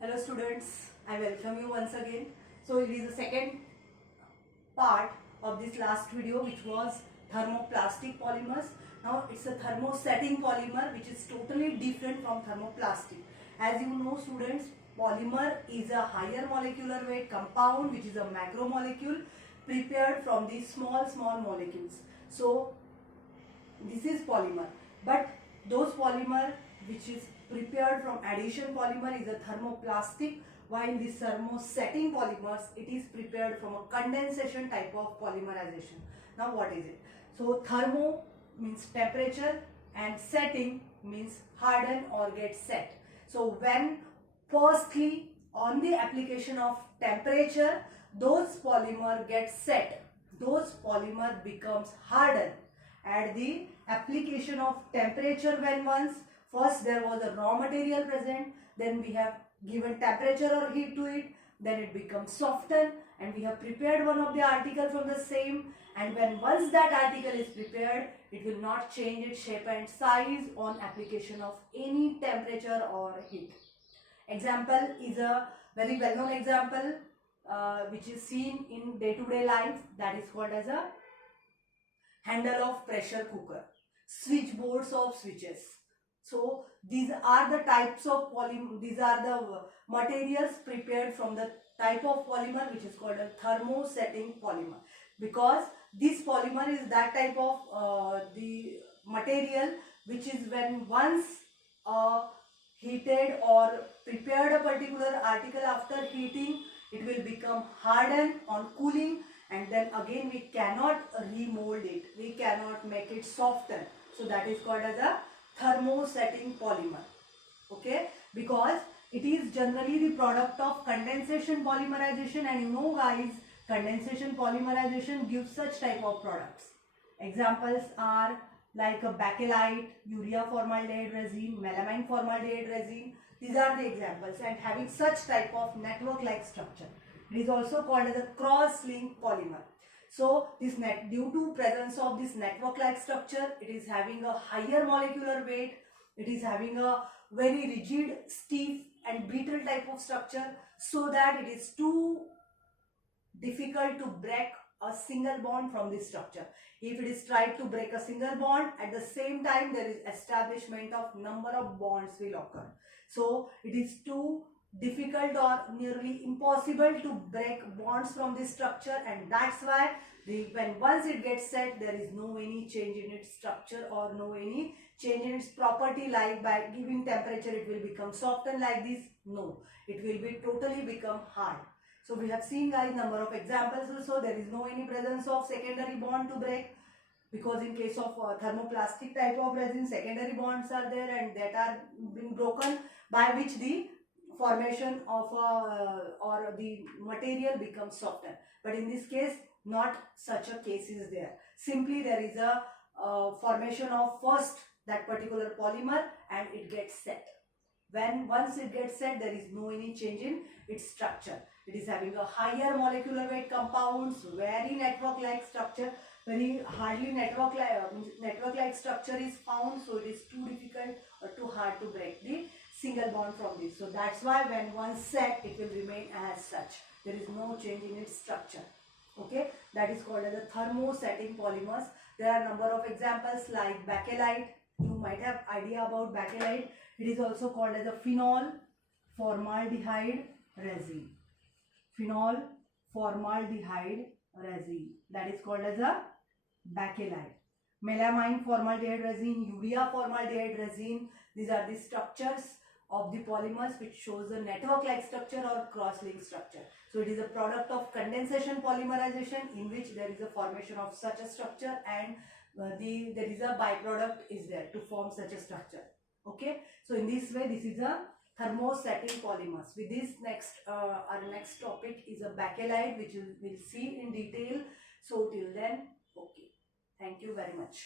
Hello students, I welcome you once again. So it is the second part of this last video, which was thermoplastic polymers. Now it's a thermosetting polymer, which is totally different from thermoplastic. As you know students, polymer is a higher molecular weight compound, which is a macromolecule prepared from these small molecules. So this is polymer, but those polymer which is prepared from addition polymer is a thermoplastic, while this thermosetting polymers, it is prepared from a condensation type of polymerization. Now what is it? So thermo means temperature and setting means harden or get set. So when firstly on the application of temperature, those polymer get set, those polymer becomes hardened at the application of temperature. When once first there was a raw material present, then we have given temperature or heat to it, then it becomes softened and we have prepared one of the article from the same, and when once that article is prepared, it will not change its shape and size on application of any temperature or heat. Example is a very well known example which is seen in day-to-day life, that is called as a handle of pressure cooker, switchboards of switches. So these are the types of polymer, these are the materials prepared from the type of polymer which is called a thermosetting polymer, because this polymer is that type of the material which is when once heated or prepared a particular article, after heating it will become hardened on cooling, and then again we cannot remold it, we cannot make it soften. So that is called as a thermosetting polymer. Okay, because it is generally the product of condensation polymerization, and you know guys, condensation polymerization gives such type of products. Examples are like a bakelite, urea formaldehyde resin, melamine formaldehyde resin. These are the examples, and having such type of network like structure. It is also called as a cross-linked polymer. So this due to presence of this network like structure, it is having a higher molecular weight, it is having a very rigid, stiff and brittle type of structure, so that it is too difficult to break a single bond from this structure. If it is tried to break a single bond, at the same time there is establishment of number of bonds will occur. So it is too difficult or nearly impossible to break bonds from this structure, and that's why when once it gets set, there is no any change in its structure or no any change in its property, like by giving temperature it will become softened like this. No, it will be totally become hard. So we have seen guys number of examples also. There is no any presence of secondary bond to break, because in case of thermoplastic type of resin, secondary bonds are there and that are being broken, by which the formation of or the material becomes softened. But in this case, not such a case is there. Simply there is a formation of first that particular polymer and it gets set. When once it gets set, there is no any change in its structure. It is having a higher molecular weight compounds, very network like structure, very hardly network like structure is found, so it is too difficult or too hard to break the single bond from this. So that's why when once set, it will remain as such. There is no change in its structure. Okay, that is called as a thermosetting polymers. There are a number of examples like bakelite. You might have idea about bakelite. It is also called as a phenol formaldehyde resin. Phenol formaldehyde resin, that is called as a bakelite. Melamine formaldehyde resin, urea formaldehyde resin, these are the structures of the polymers which shows the network like structure or cross-linked structure. So it is a product of condensation polymerization, in which there is a formation of such a structure, and there is a byproduct is there to form such a structure. Okay, so in this way this is a thermosetting polymers. With this our next topic is a bakelite, which we'll see in detail. So till then, okay, thank you very much.